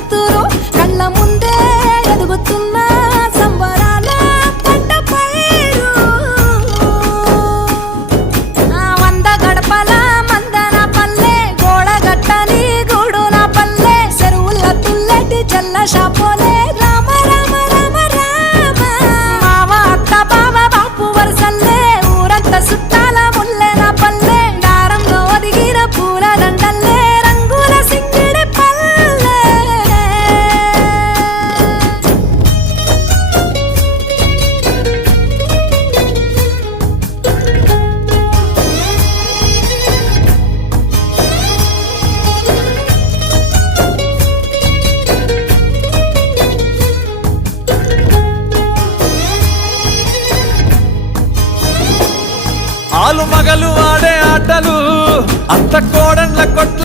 కూతురు కళ్ళ ముందే ఎదుగుతున్న సంబరాల పంట పైరు. వంద గడపల మందన పల్లె గోడగట్టని గూడున పల్లె చెరువుల తుల్లటి జల్ల షాపోలే రామ రామ రామ రామ. మావ అత్త బావ బాపు వరసల్లే ఊరంతా సుట్టాల ముల్లెన పల్లె దారంలో ఒదిగిన పూల దండల్లే రంగుల సింగిడి పల్లె. ఆలు మగలు ఆడే ఆటలు అత్త